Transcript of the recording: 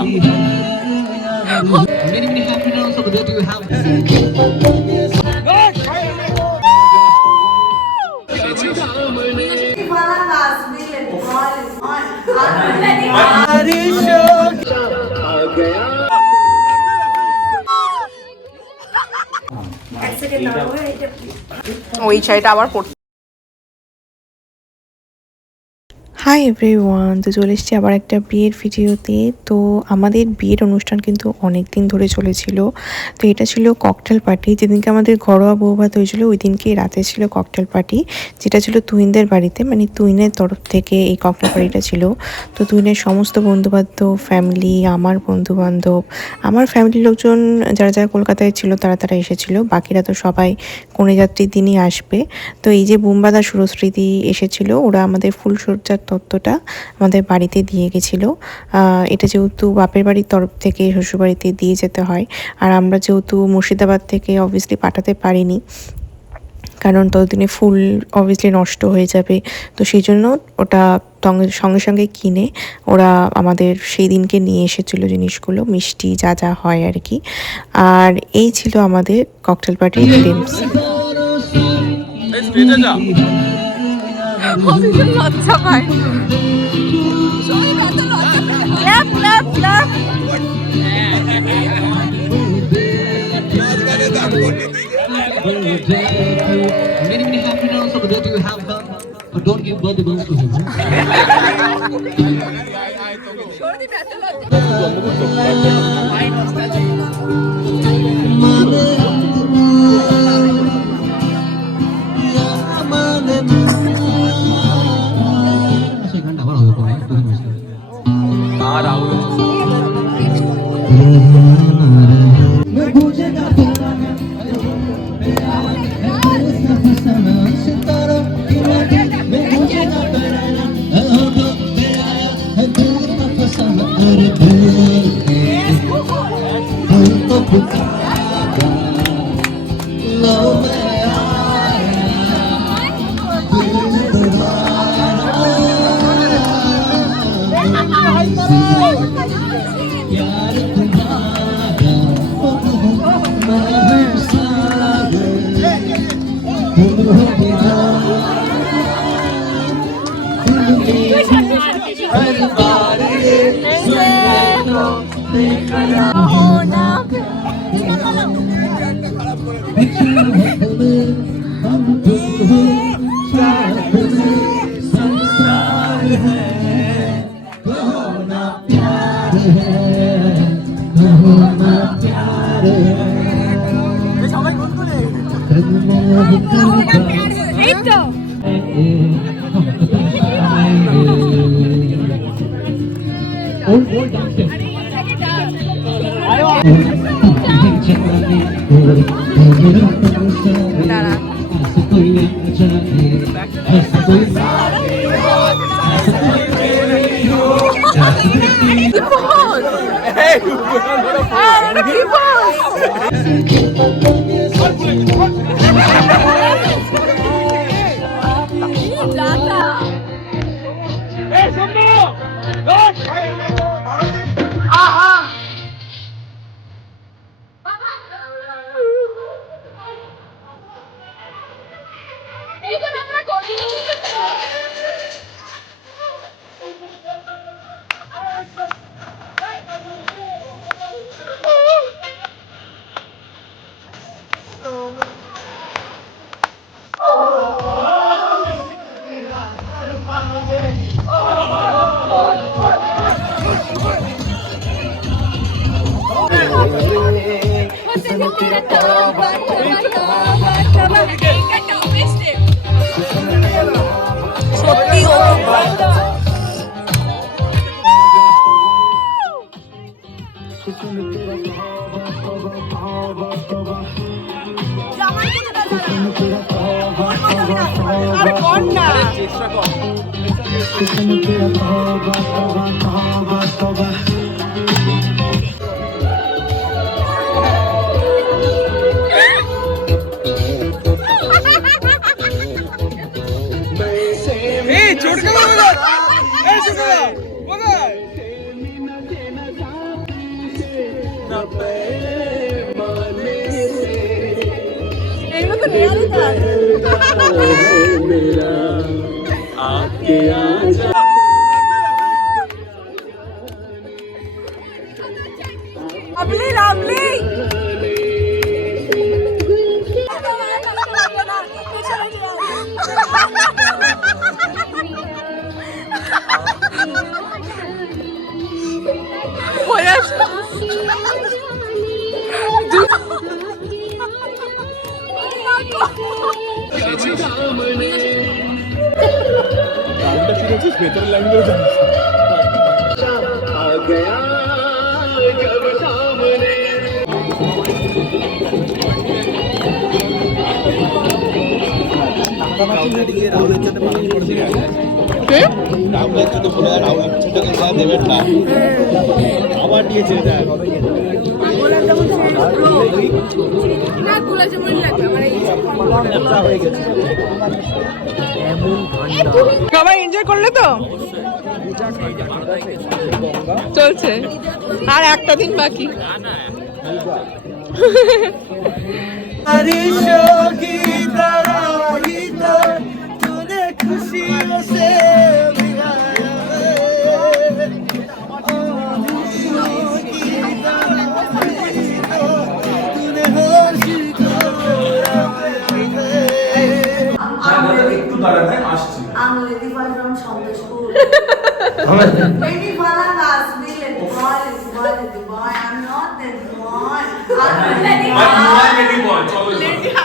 Many happy notes over there. Do you have? ওই শাড়িটা আবার পরতে। হাই এভরিওয়ান, তো চলে এসেছি আবার একটা বিয়ের ভিডিওতে। তো আমাদের বিয়ের অনুষ্ঠান কিন্তু অনেক দিন ধরে চলেছিল। তো এটা ছিল ককটেল পার্টি। যেদিনকে আমাদের ঘরোয়া বৌভাত হয়েছিল ওই দিনকে রাতে ছিল ককটেল পার্টি, যেটা ছিল তুহিনদের বাড়িতে, মানে তুহিনের তরফ থেকে এই ককটেল পার্টিটা ছিল। তো তুহিনের সমস্ত বন্ধুবান্ধব, ফ্যামিলি, আমার বন্ধুবান্ধব, আমার ফ্যামিলির লোকজন যারা যারা কলকাতায় ছিল তারা তারা এসেছিল। বাকিরা তো সবাই কনেযাত্রীর দিনই আসবে। তো এই যে বুম্বাদা সুরশ্রীদি এসেছিল, ওরা আমাদের ফুলসজ্জার তত্ত্বটা আমাদের বাড়িতে দিয়ে গেছিলো। এটা যেহেতু বাপের বাড়ির তরফ থেকে শ্বশুরবাড়িতে দিয়ে যেতে হয়, আর আমরা যেহেতু মুর্শিদাবাদ থেকে অবভিয়াসলি পাঠাতে পারিনি, কারণ ততদিনে ফুল অবভিয়াসলি নষ্ট হয়ে যাবে। তো সেই জন্য ওটা সঙ্গে সঙ্গে কিনে ওরা আমাদের সেই দিনকে নিয়ে এসেছিলো জিনিসগুলো, মিষ্টি যা যা হয় আর কি। আর এই ছিল আমাদের ককটেল পার্টির গেমস। লজ্জা পায়। Many happy notes over there. Do you have them? But don't give birthday balloons to him. এগুলো তো লাভলি লাভলি ভেতরের লাইনগুলো জানিস আবার দিয়েছে সবাই এনজয় করলে তো চলছে আর একটা দিন বাকি I'm Latifah from Chandra School. Lady Falangas, me Lady Boy, Lady Boy, Lady Boy. I'm not Lady Boy. I'm Lady Boy. But you are Lady Boy. Lady Boy.